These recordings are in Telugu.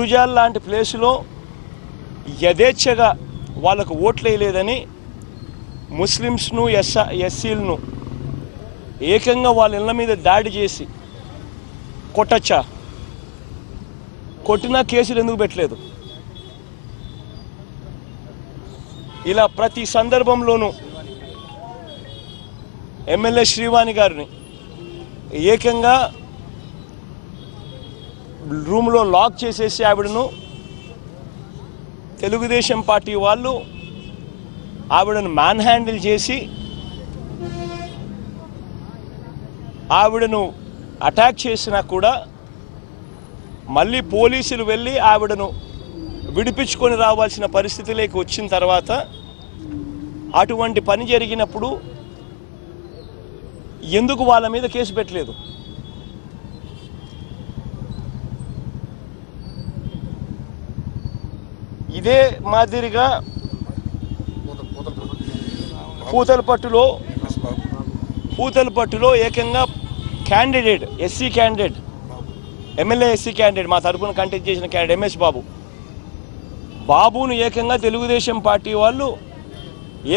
గురుజాల్ లాంటి ప్లేసులో యథేచ్ఛగా వాళ్ళకు ఓట్లు వేయలేదని ముస్లిమ్స్ను ఎస్ ఎస్సీలను ఏకంగా వాళ్ళ ఇళ్ళ మీద దాడి చేసి కొట్టచ్చా? కొట్టినా కేసులు ఎందుకు పెట్టలేదు? ఇలా ప్రతి సందర్భంలోనూ ఎమ్మెల్యే శ్రీవాణి గారిని ఏకంగా రూమ్లో లాక్ చేసేసి ఆవిడను తెలుగుదేశం పార్టీ వాళ్ళు ఆవిడను మ్యాన్ హ్యాండిల్ చేసి ఆవిడను అటాక్ చేసినా కూడా మళ్ళీ పోలీసులు వెళ్ళి ఆవిడను విడిపించుకొని రావాల్సిన పరిస్థితిలోకి వచ్చిన తర్వాత అటువంటి పని జరిగినప్పుడు ఎందుకు వాళ్ళ మీద కేసు పెట్టలేదు? ఇదే మాదిరిగా పూతలపట్టులో పూతలపట్టులో ఏకంగా candidate SC candidate MLA SC candidate మా తరపున కంటెక్ట్ చేసిన క్యాండిడేట్ ఎంఎస్ బాబు బాబును ఏకంగా తెలుగుదేశం పార్టీ వాళ్ళు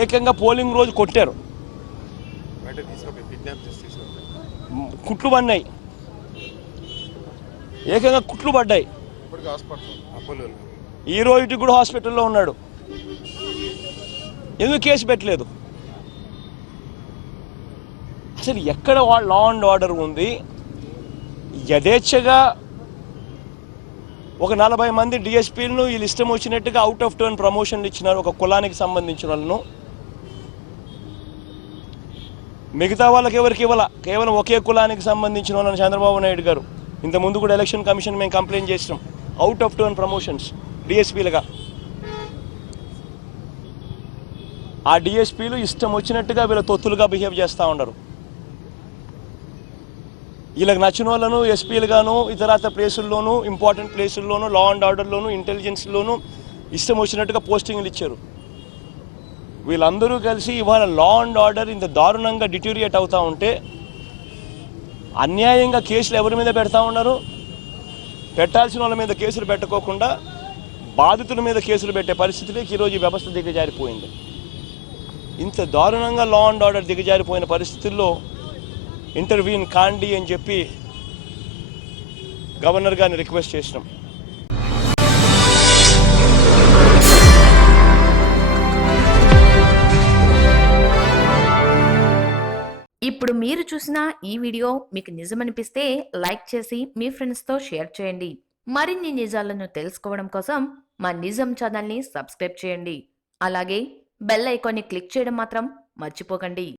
ఏకంగా పోలింగ్ రోజు కొట్టారు. కుట్లు పడినాయి ఏకంగా కుట్లు పడ్డాయి. అపోలో ఈ రోజుకి కూడా హాస్పిటల్లో ఉన్నాడు. ఎందుకు కేసు పెట్టలేదు? అసలు ఎక్కడ లా అండ్ ఆర్డర్ ఉంది? యథేచ్ఛగా ఒక నలభై మంది డిఎస్పీలను వీళ్ళు ఇష్టం వచ్చినట్టుగా అవుట్ ఆఫ్ టర్న్ ప్రమోషన్లు ఇచ్చినారు ఒక కులానికి సంబంధించిన వాళ్ళను. మిగతా వాళ్ళకి ఎవరికి ఇవ్వాల? కేవలం ఒకే కులానికి సంబంధించిన వాళ్ళని చంద్రబాబు నాయుడు గారు. ఇంత ముందు కూడా ఎలక్షన్ కమిషన్ మేము కంప్లైంట్ చేసినాం. అవుట్ ఆఫ్ టర్న్ ప్రమోషన్స్ డిఎస్పీలుగా. ఆ డిఎస్పీలు ఇష్టం వచ్చినట్టుగా వీళ్ళ తొత్తులుగా బిహేవ్ చేస్తూ ఉండరు. వీళ్ళకి నచ్చిన వాళ్ళను ఎస్పీలుగాను ఇతరత ప్లేసుల్లోనూ ఇంపార్టెంట్ ప్లేసుల్లోనూ లా అండ్ ఆర్డర్లోనూ ఇంటెలిజెన్స్లోనూ ఇష్టం వచ్చినట్టుగా పోస్టింగ్లు ఇచ్చారు. వీళ్ళందరూ కలిసి ఇవాళ లా అండ్ ఆర్డర్ ఇంత దారుణంగా డిటూరియేట్ అవుతూ ఉంటే అన్యాయంగా కేసులు ఎవరి మీద పెడతా ఉన్నారు? పెట్టాల్సిన వాళ్ళ మీద కేసులు పెట్టకోకుండా బాధితుల మీద కేసులు పెట్టే పరిస్థితిలోకి ఈరోజు వ్యవస్థ దిగజారిపోయింది. ఇంత దారుణంగా లా అండ్ ఆర్డర్ దిగజారిపోయిన పరిస్థితుల్లో ఇంటర్వ్యూన్ కాండి అని చెప్పి గవర్నర్ గారిని రిక్వెస్ట్ చేసినాం. ఇప్పుడు మీరు చూసిన ఈ వీడియో మీకు నిజమనిపిస్తే లైక్ చేసి మీ ఫ్రెండ్స్తో షేర్ చేయండి. మరిన్ని నిజాలను తెలుసుకోవడం కోసం మా నిజం ఛానల్ని సబ్స్క్రైబ్ చేయండి. అలాగే బెల్ ఐకాన్ని క్లిక్ చేయడం మాత్రం మర్చిపోకండి.